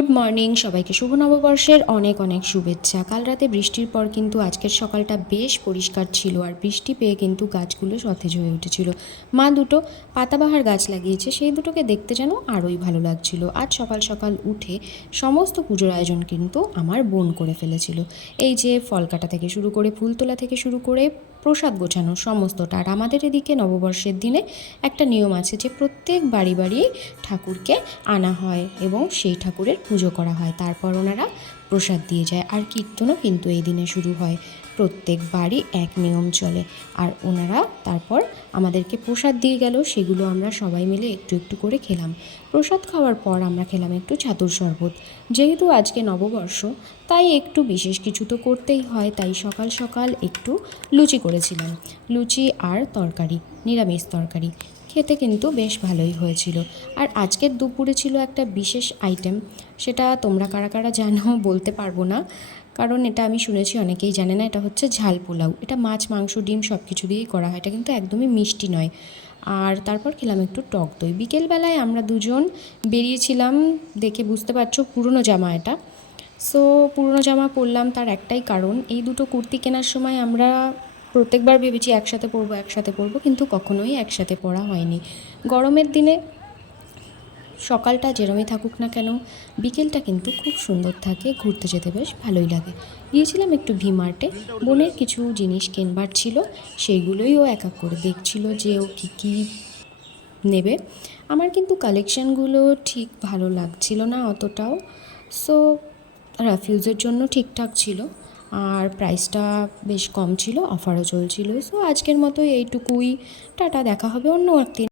Good morning সবাইকে, শুভ নববর্ষের অনেক অনেক শুভেচ্ছা। কাল রাতে বৃষ্টির পর কিন্তু আজকের সকালটা বেশ পরিষ্কার ছিল, আর বৃষ্টি পেয়ে কিন্তু গাছগুলো সতেজ হয়ে উঠেছিল। মা দুটো পাতাবাহার গাছ লাগিয়েছে, সেই দুটোকে দেখতে যেন আরোই ভালো লাগছিল। আজ সকাল সকাল উঠে সমস্ত পুজোর আয়োজন কিন্তু আমার বোন করে ফেলেছিল। এই যে ফল কাটা থেকে শুরু করে ফুল তোলা থেকে শুরু করে প্রসাদ গোছানো সমস্তটা। আর আমাদের এদিকে নববর্ষের দিনে একটা নিয়ম আছে যে প্রত্যেক বাড়ি বাড়ি ঠাকুরকে আনা হয় এবং সেই ঠাকুরের পুজো করা হয়, তারপর ওনারা প্রসাদ দিয়ে যায়। আর কীর্তনও কিন্তু এই দিনে শুরু হয়, প্রত্যেক বাড়ি এক নিয়ম চলে। আর ওনারা তারপর আমাদেরকে প্রসাদ দিয়ে গেল, সেগুলো আমরা সবাই মিলে একটু একটু করে খেলাম। প্রসাদ খাওয়ার পর আমরা খেলাম একটু ছাতুর শরবত। যেহেতু আজকে নববর্ষ, তাই একটু বিশেষ কিছু তো করতেই হয়, তাই সকাল সকাল একটু লুচি করেছিলাম। লুচি আর তরকারি, নিরামিষ তরকারি, খেতে কিন্তু বেশ ভালোই হয়েছিল। আর আজকের দুপুরে ছিল একটা বিশেষ আইটেম, সেটা তোমরা কারা কারা জানো বলতে পারবো না, কারণ এটা আমি শুনেছি অনেকেই জানে না। এটা হচ্ছে ঝাল পোলাও। এটা মাছ, মাংস, ডিম সব কিছু দিয়েই করা হয়, এটা কিন্তু একদমই মিষ্টি নয়। আর তারপর খেলাম একটু টক দই। বিকেলবেলায় আমরা দুজন বেরিয়েছিলাম, দেখে বুঝতে পারছো পুরনো জামা এটা। সো পুরনো জামা পরলাম, তার একটাই কারণ, এই দুটো কুর্তি কেনার সময় আমরা প্রত্যেকবার ভেবেছি একসাথে পরবো, কিন্তু কখনোই একসাথে পরা হয়নি। গরমের দিনে সকালটা যেরমই থাকুক না কেন, বিকেলটা কিন্তু খুব সুন্দর থাকে, ঘুরতে যেতে বেশ ভালোই লাগে। গিয়েছিলাম একটু ভি-মার্টে, বোনের কিছু জিনিস কিনবার ছিল, সেইগুলোই ও এক এক করে দেখছিল যে ও কী কী নেবে। আমার কিন্তু কালেকশানগুলো ঠিক ভালো লাগছিল না অতটাও। সো রাফিউজের জন্য ঠিকঠাক ছিল, আর প্রাইসটা বেশ কম ছিল, অফারও চলছিল। সো আজকের মতো এইটুকুই, টাটা, দেখা হবে অন্য একদিন।